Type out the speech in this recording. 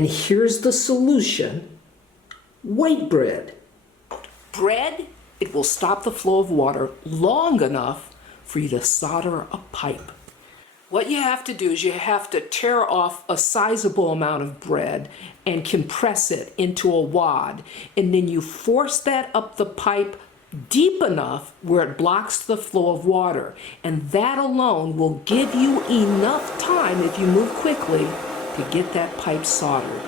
And here's the solution: white bread. Bread, it will stop the flow of water long enough for you to solder a pipe. What you have to do is you have to tear off a sizable amount of bread and compress it into a wad. And then you force that up the pipe deep enough where it blocks the flow of water. And that alone will give you enough time, if you move quickly, to get that pipe soldered.